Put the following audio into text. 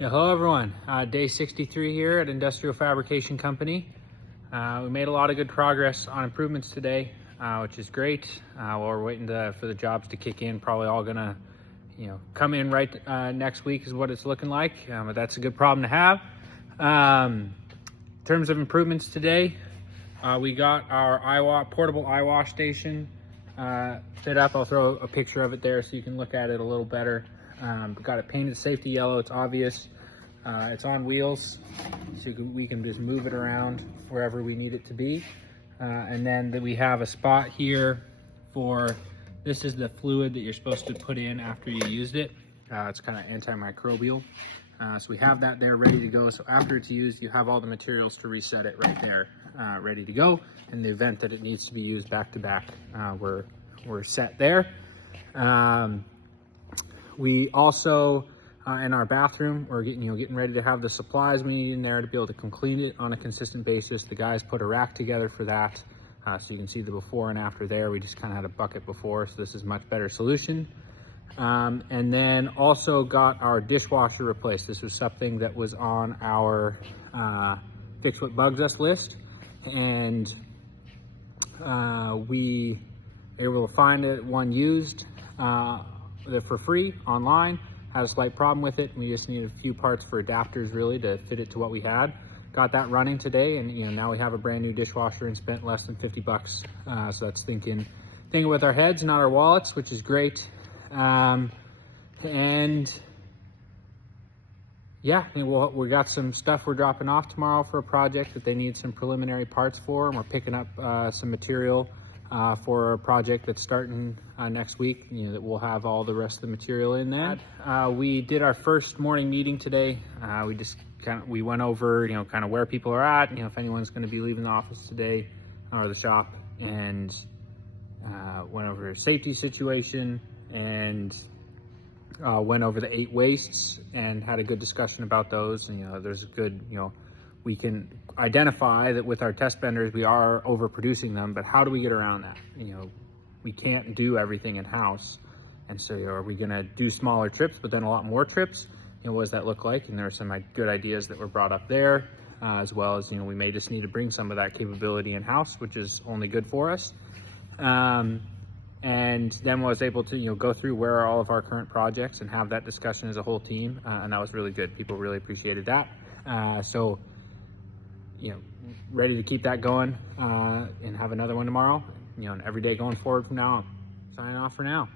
Yeah, hello everyone. Day 63 here at Industrial Fabrication Company. We made a lot of good progress on improvements today, which is great. While we're waiting for the jobs to kick in, probably all gonna, come in right next week is what it's looking like. But that's a good problem to have. In terms of improvements today, we got our portable eye wash station fit up. I'll throw a picture of it there so you can look at it a little better. Got it painted safety yellow. It's obvious. It's on wheels, so we can just move it around wherever we need it to be. And then we have a spot here for, this is the fluid that you're supposed to put in after you used it. It's kind of antimicrobial. So we have that there ready to go. So after it's used, you have all the materials to reset it right there, ready to go. In the event that it needs to be used back to back, we're set there. We also, in our bathroom, we're getting ready to have the supplies we need in there to be able to clean it on a consistent basis. The guys put a rack together for that, so you can see the before and after there. We just kind of had a bucket before, so this is a much better solution. And then also got our dishwasher replaced. This was something that was on our Fix What Bugs Us list, and we were able to find it, one used for free online. Had a slight problem with it. We just needed a few parts for adapters really to fit it to what we had. Got that running today, and now we have a brand new dishwasher and spent less than 50 bucks. So that's thinking with our heads, not our wallets, which is great. And yeah, we got some stuff we're dropping off tomorrow for a project that they need some preliminary parts for, and we're picking up some material for a project that's starting next week, that we'll have all the rest of the material in there. We did our first morning meeting today. We just we went over, kind of where people are at, if anyone's going to be leaving the office today or the shop, and went over safety situation, and went over the 8 wastes and had a good discussion about those. And there's a good, we can identify that with our test benders we are overproducing them, but how do we get around that? We can't do everything in-house, and so are we going to do smaller trips but then a lot more trips? What does that look like? And there are some good ideas that were brought up there, as well as we may just need to bring some of that capability in-house, which is only good for us. And then was able to go through where are all of our current projects and have that discussion as a whole team, and that was really good. People really appreciated that. So ready to keep that going, and have another one tomorrow, and every day going forward from now on. Signing off for now.